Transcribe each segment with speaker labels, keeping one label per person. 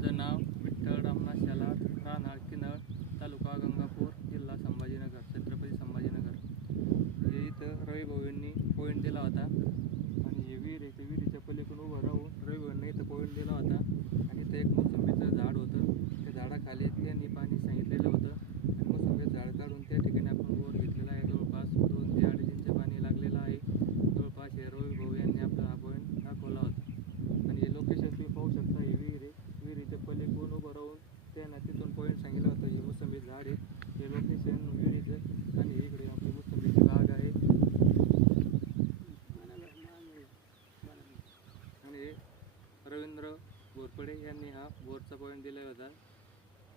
Speaker 1: माझं नाव विठ्ठल रामनाथ का राहणार किनळ तालुका गंगापूर जिल्हा संभाजीनगर छत्रपती संभाजीनगर हे इथं रवी भाऊंनी पॉईंट दिला होता आणि हे विहीर आहे ते विहिरीच्या पलीकडून उभं राहून रवी भाऊंनी इथं पॉईंट दिला होता आणि इथं एक मोसंबीचं झाड होतं त्या झाडाखाली त्यांनी पाणी सांगितलेलं होतं आणि मोसंबीचं झाड काढून त्या ठिकाणी आपण बोर घेतलेला आहे जवळपास दोन ते अडीच इंच पाणी लागलेलं आहे जवळपास हे रवी भाऊ यांनी आपला हा पॉईंट दाखवला होता आणि हे लोकेशन तुम्ही पाहू शकता ही विहीर आहे विहिरीच्या पलीकडून उभं राहून त्यांना तिथून पॉईंट सांगितलं होतं हे मोसंबी झाड आहे. हे लोकेशन विहिरीचं आणि इकडे आपली मोसंबीची बाग आहे. आणि हे रवींद्र घोरपडे यांनी हा बोरचा पॉईंट दिला होता.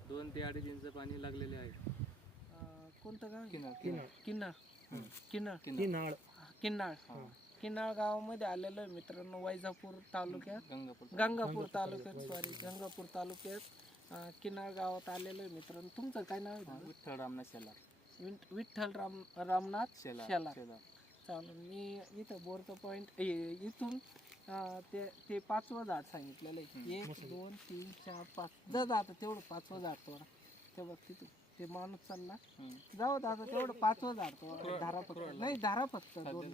Speaker 1: दोन ते अडीच इंच पाणी लागलेले आहे.
Speaker 2: कोणतं गाव?
Speaker 1: किन्नळ,
Speaker 2: किन्नळ किन्नळ किन्नळ
Speaker 1: किन्नळ.
Speaker 2: किन्नाळ गावामध्ये आलेलो आहे मित्रांनो वैजापूर तालुक्यात.
Speaker 1: गंगापूर
Speaker 2: गंगापूर तालुक्यात सॉरी गंगापूर तालुक्यात. अं, किन्नाळ गावात आलेलो आहे मित्रांनो तुमचं काय नाव आहे दादा?
Speaker 1: विठ्ठल रामनाथ शेलार.
Speaker 2: विठ- विठ्ठल राम रामनाथ
Speaker 1: शेलार
Speaker 2: शेलार.
Speaker 1: शेलार.
Speaker 2: चालेल. मी इथं बोरचं पॉईंट इथून अं, ते ते पाचवं झाड सांगितलेलं आहे. एक दोन तीन चार पाच. जा दादा तेवढं पाचवं झाड तोडा. ते बघ तिथून ते माणूस चालला.
Speaker 1: हम्म.
Speaker 2: जाऊ दादा तेवढं पाचवं झाड तोडा. धारा फक्त नाही धारा फक्त दोन.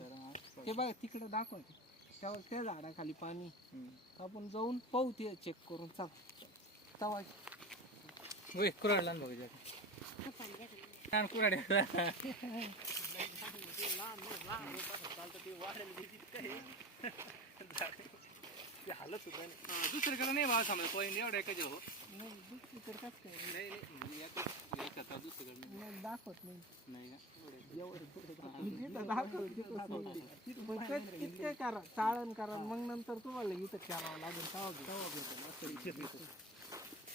Speaker 2: ते बघ तिकडे दाखव ते. त्यावर त्या झाडाखाली पाणी.
Speaker 1: हम्म.
Speaker 2: आपण जाऊन पाहू ते चेक करून. चल. तवा.
Speaker 1: होय दुसरीकडे नाही भाव थांबला पॉईंट एवढा एकाच्या हो.
Speaker 2: नाही दुसरीकडे काय
Speaker 1: नाही. दुसरीकडे
Speaker 2: दाखवत नाही.
Speaker 1: नाही का?
Speaker 2: जिथं दाखव तिथं दाखव. पण ते तितकं करा चाळण करा मग नंतर तुम्हाला इथं करावं लागेल. तवा. तवा भेटेल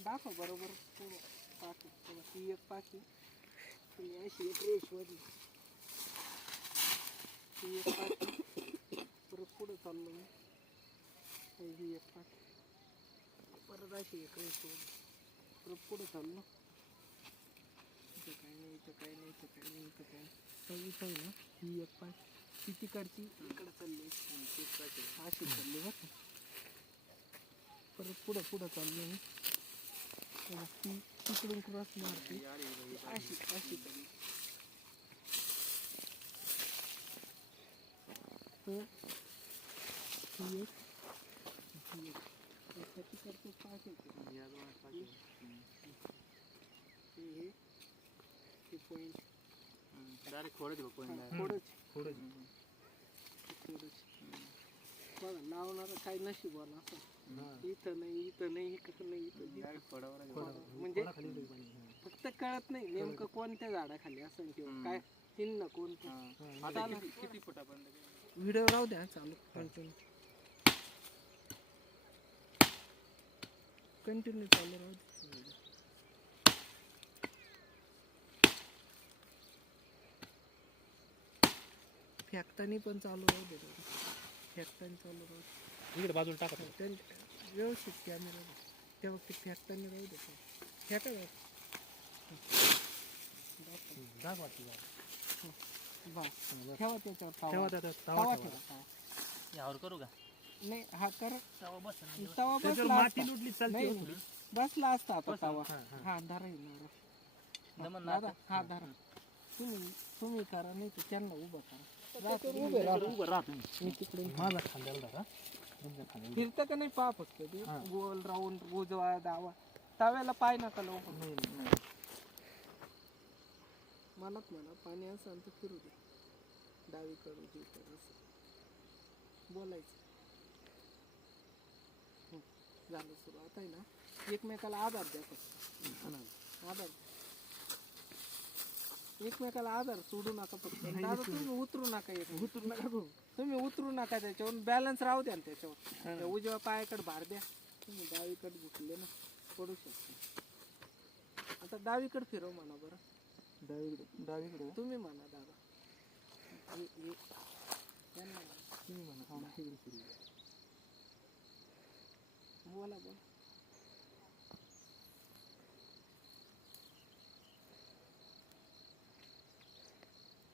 Speaker 2: दाखव बरोबर. पुढं पाकी बघा, ही एक पाकी ही अशी एक रेष ही एक पाकी परत पुढं चाललो मी. ही एक पाकी परत अशी एक रेष परत पुढं चाललो. इथं काय नाही इथं काय नाही इथं काय नाही इथं काय नाही. इथं आहे ना? ही एक पाकी ती तिकडची इकडं चालली अशी चालली बघ परत पुढं पुढं चाललो मी. ती तिकडून क्रॉस मारते अशी अशी चालली तर ही एक ही एक आता तिकडचं पाच आहे
Speaker 1: या दोन पाठी.
Speaker 2: हे हे हे पॉईंट
Speaker 1: हम्म, direct खोडच बघ point direct.
Speaker 2: थोडंच
Speaker 1: हम्म.
Speaker 2: थोडंच बघा लावणार काय नशिबाला असं इथं नाही इथं नाही इकडं नाही इथं नाही.
Speaker 1: Direct खोडावर आहे.
Speaker 2: म्हणजे फक्त कळत नाही नेमकं कोणत्या झाडाखाली असं किंवा काय चिन्ह कोणतं.
Speaker 1: आता किती किती फुटापर्यंत गेलं?
Speaker 2: व्हिडिओ राहू द्या चालू. कंटिन्यू कंटिन्यू चालू राहू द्या. फेकतानी पण चालू राहू दे. दादा. फेकतानी चालू राहू दे.
Speaker 1: इकडे बाजूला टाका
Speaker 2: त्यां- व्यवस्थित कॅमेरा त्या वक्ती फेकतानी राहू दे पण. फेका. ठेवा त्याच्यावर तवा. तवा ठेवा. तवा.
Speaker 1: यावर करू का?
Speaker 2: नाही हा कर.
Speaker 1: तवा बस
Speaker 2: तवा बसला असता. नाही. बसला असता आता तवा. हा धरा हे दादा हा धरा. तुम्ही तुम्ही करा नाही तर त्यांना उभं करा. तुम्ही उभं राहा.
Speaker 1: तुम्ही
Speaker 2: मी तिकडे
Speaker 1: माझा खांद्याला धरा. तुमच्या खांद्याला
Speaker 2: फिरतं का नाही पहा फक्त ते. गोल राऊंड उजवा डावा तव्याला पाय नका लोक मनात म्हणा पाणी असं तर फिरू दे. डावीकडून उजवीकडे असं. बोलायचं. हं, झालं सुरू. आता आहे ना एकमेकाला आधार द्या फक्त. आधार एकमेकाला आधार सोडू नका फक्त. दादा तुम्ही उतरू नका एक उतरू नका तुम्ही उतरू नका त्याच्यावर बॅलन्स राहू द्या ना त्याच्यावर. त्या उजव्या पायाकडे भार द्या. तुम्ही डावीकडे झुकले ना पडू शकतो. आता डावीकडे फिरव म्हणा बरं.
Speaker 1: डावीकडे डावीकडे?
Speaker 2: तुम्ही म्हणा दादा.
Speaker 1: तुम्ही म्हणा.
Speaker 2: बोला बोला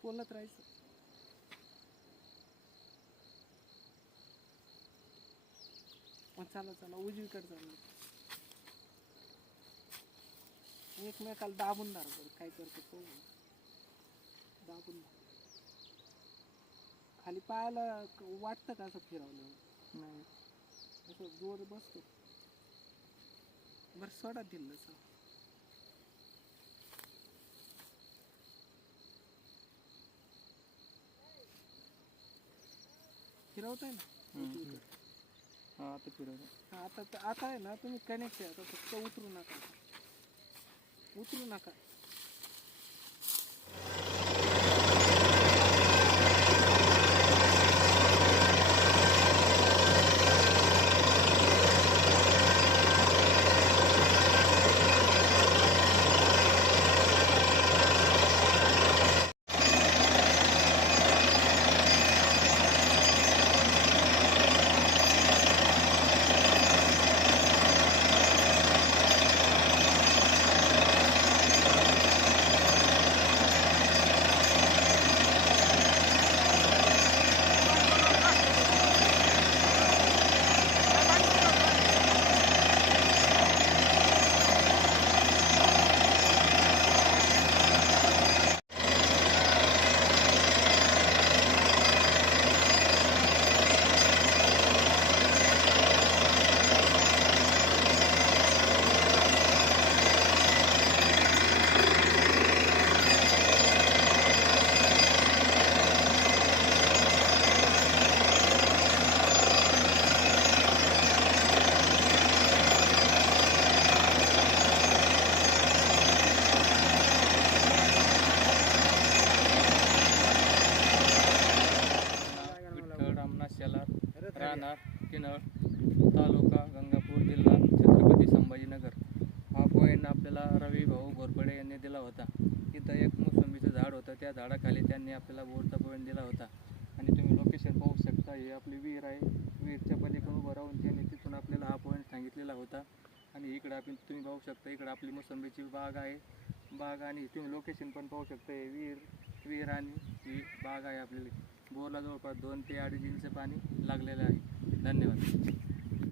Speaker 2: बोलत राहायचं? मग चला चला उजवीकडे चाललो. एकमेकाला दाबून धरा काय करतो पाहू दाबून. खाली पायाला वाटतं का असं फिरवलं नाही. असं जोर बसतो? बरं सोडा दिलं फिरवताय ना.
Speaker 1: हा आता फिरवलं
Speaker 2: आता आता आहे ना तुम्ही कनेक्ट आहे. आता फक्त उतरू नका. उतरू नका
Speaker 1: विठ्ठल रामनाथ शेलार राहणार किनळ तालुका गंगापूर जिल्हा छत्रपती संभाजीनगर. हा पॉईंट आपल्याला रवी भाऊ घोरपडे यांनी दिला होता. इथं एक मोसंबीचं झाड होतं. त्या झाडाखाली त्यांनी आपल्याला बोरचा पॉईंट दिला होता. आणि तुम्ही लोकेशन पाहू शकता ही आपली विहीर आहे. विहीरच्या पलीकडे उभं राहून त्यांनी तिथून आपल्याला हा पॉईंट सांगितलेला होता. आणि इकडं आपण तुम्ही पाहू शकता इकडं आपली मोसंबीची बाग आहे. बाग आणि तुम्ही लोकेशन पण पाहू शकता हे विहीर विहीर आणि ही बाग आहे आपल्याला. बोरला जवळपास दोन ते अडीच इंच पाणी लागलेलं आहे. धन्यवाद.